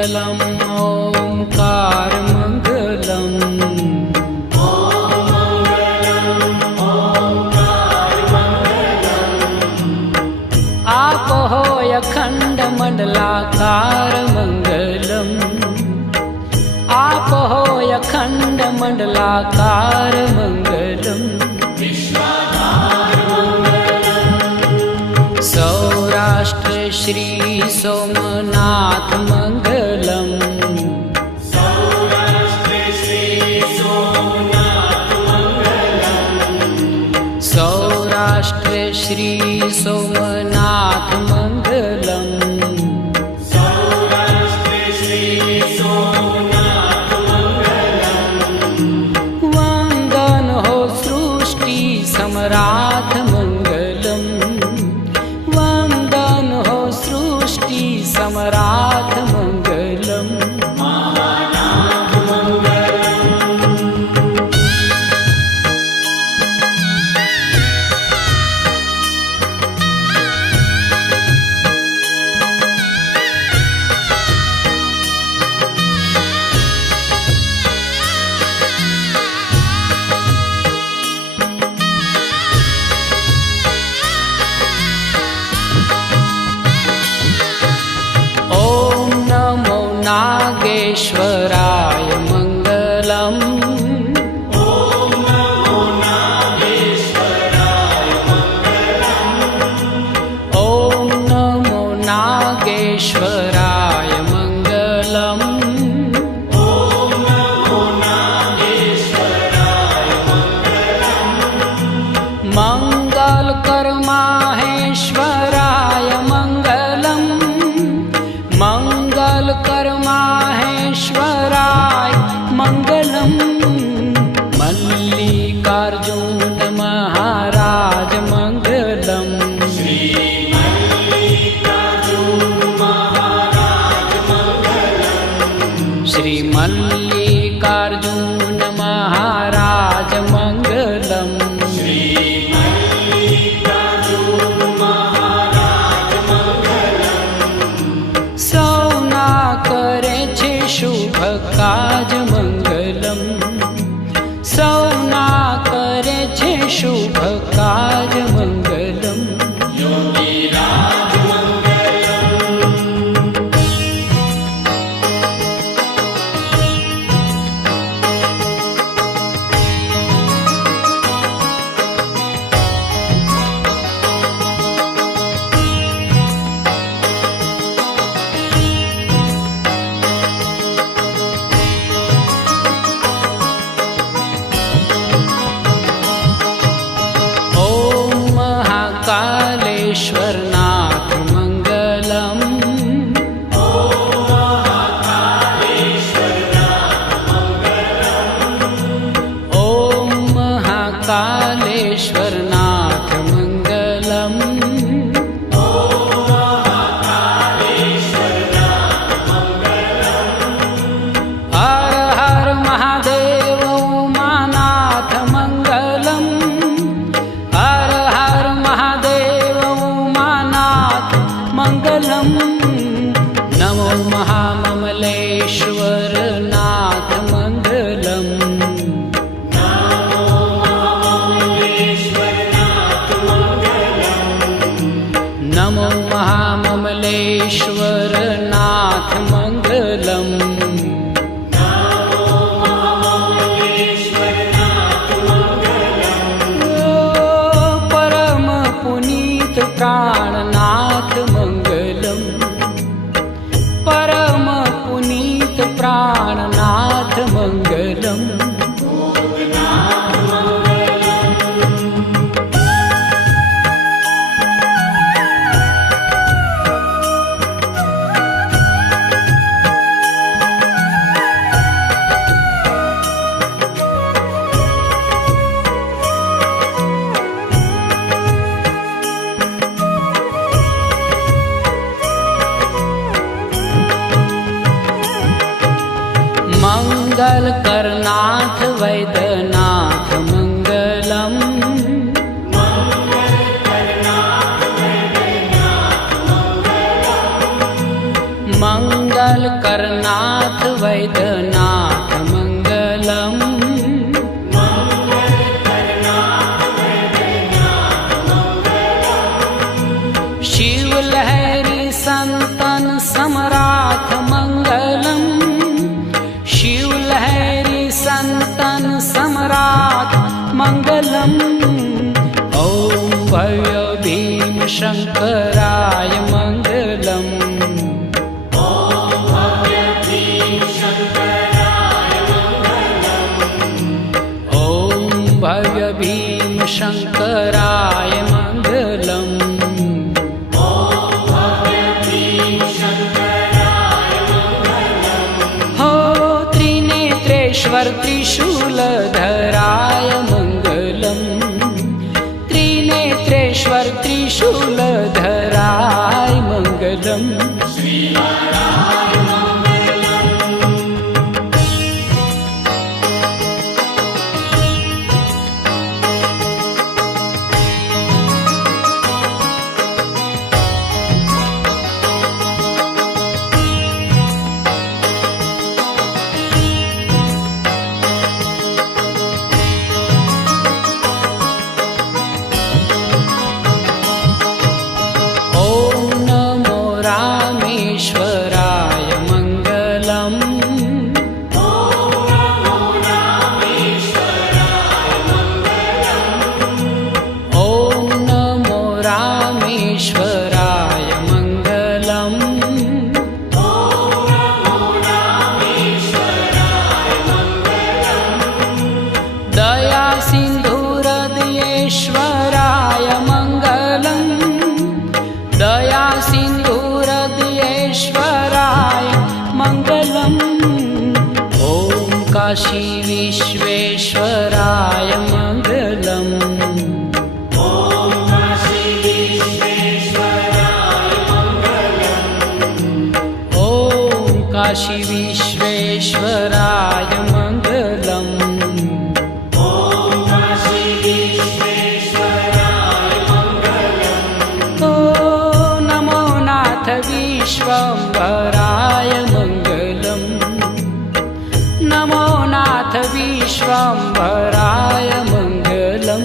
मङ्गलम् ओंकार मङ्गलम् आप होय अखंड मंडलाकार मङ्गलम् आप होय अखंड मंडलाकार मङ्गलम् सौराष्ट्र श्री सोमनाथ मङ्गलम् सौराष्ट्र श्री सोमनाथ मङ्गलम् वंदन हो सृष्टि सम्राट मङ्गलम् वंदन हो सृष्टि सम्राट मङ्गलम् नागेश्वराय मङ्गलम् ॐ नमो नागेश्वराय मङ्गलम् ॐ नमो नागेश्वराय मङ्गलम् ॐ नमो नागेश्वराय मङ्गलम् मङ्गलकर माहेश्वराय मङ्गलम् मङ्गलकर माहेश्वराय मङ्गलम् मल्लिकार्जुन महाराज मङ्गलम् श्री मल्लिकार्जुन महाराज मङ्गलम् श्री मल्लिकार्जुन महाराज मङ्गलम् श्री मल्लिकार्जुन महाराज मङ्गलम् सौना करे छे शुभ काज मंगलम सौना करे छे शुभ काज मंगलम योगीराज कालेश्वरनाथ मङ्गलम् ॐ महाकालेश्वरनाथ मङ्गलम् हर हर महादेव उमानाथ मङ्गलम् हर हर महादेव उमानाथ मङ्गलम् नमो महाममलेश्वर नाथ मङ्गलम् नमो महाममलेश्वर नाथ मङ्गलम् परम पुनीत प्राणनाथ मङ्गलम् परम पुनीत प्राणनाथ मङ्गलम् मंगल करनाथ वैद्यनाथ मंगलम मंगल करनाथ वैद्यनाथ मंगलम। शिव लहरी संतन सम्राट मंगलम। शिव लहरी संतन सम्राट मंगलम। ओम भव्य भीम शंकराय मंगलम। ओम भव्य भीम शंकराय मंगलम। ओम भव्य भीम शंकराय मंगलम। त्रिशूलधराय मंगलम। त्रिनेत्रेश्वर त्रिशूलधराय मंगलम। रामेश्वराय मंगलम। ओम नमो रामेश्वराय मंगलम। दया सिंधु हृदयेश्वराय मंगलम। दया सिंधु हृदयेश्वराय मंगलम। ओम काशी विश्वेश्वराय मंगलम। ओम काशी विश्वेश्वराय मंगलम। ओम काशी विश्वेश्वराय मंगलम। ओम काशी विश्वेश्वराय मंगलम। ओ नमो नाथ विश्वम्भराय मंगलम। नमो नाथ विश्वम्भराय मंगलम।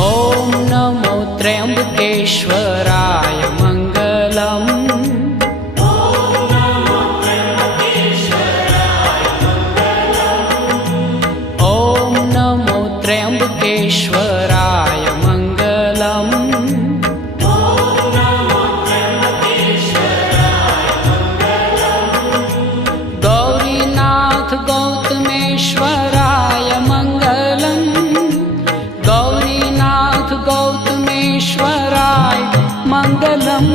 ओम नमो त्र्यंबकेश्वराय मंगलम। ओम नमो त्र्यंबकेश्वराय मंगलम। ओम नमो त्र्यंबकेश्वराय मंगलम। ओम नमो त्र्यंबकेश्वराय मंगलम। गौरीनाथ गौतमेश्वराय मंगलम। गौरीनाथ गौतमेश्वराय मंगलम।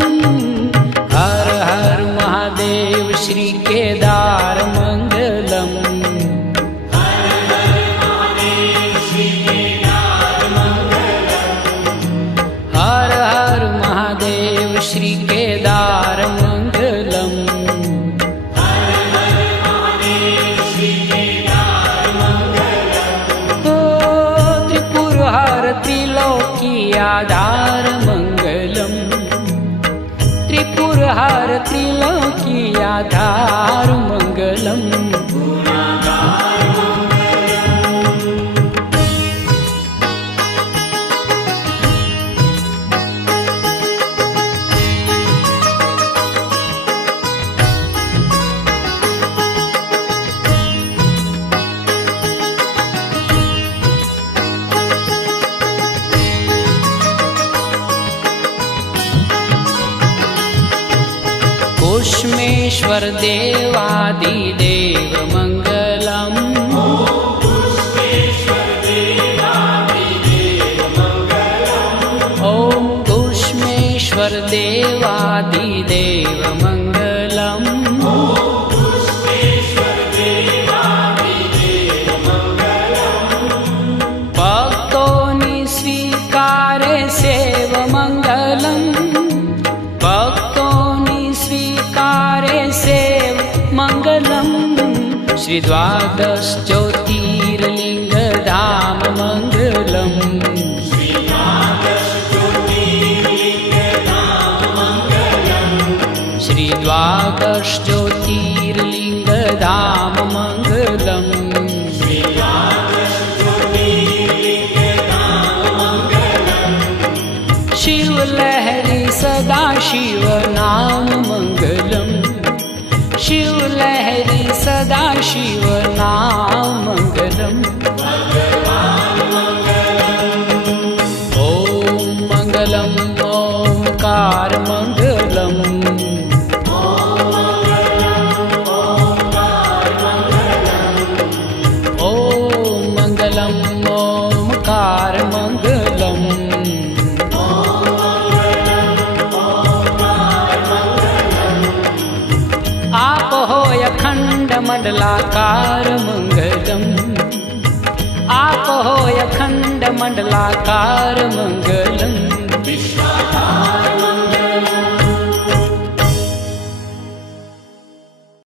हर हर महादेव श्री केदार मंगलम। हर हर महादेव श्री केदार मंगलम। हर हर महादेव श्री केदार मंगलम। हर हर महादेव श्री केदार मंगलम। ओ त्रिपुरहर त्रिलोकी आधार मंगलम। त्रिपुरहर त्रिलोकी आधार मंगलम। कुष्मेश्वर देवादिदेव मंगलम। ओम कुष्मेश्वर देवादिदेव मंगलम। ओम कुष्मेश्वर देवादिदेव श्री द्वादश ज्योतिर्लिंग धाम मंगलम श्री द्वादश ज्योतिर्लिंग धाम मंगलम शिव लहरी सदा शिव नाम मंगलम शिव लहरी सदा शिव नाम मंगलम ओम मंगलम ओंकार मंगलम ओम मंगलम ओंकार मंगलम आप हो अखंड मंडलाकार मंगलम आप हो अखंड मंडलाकार मंगलम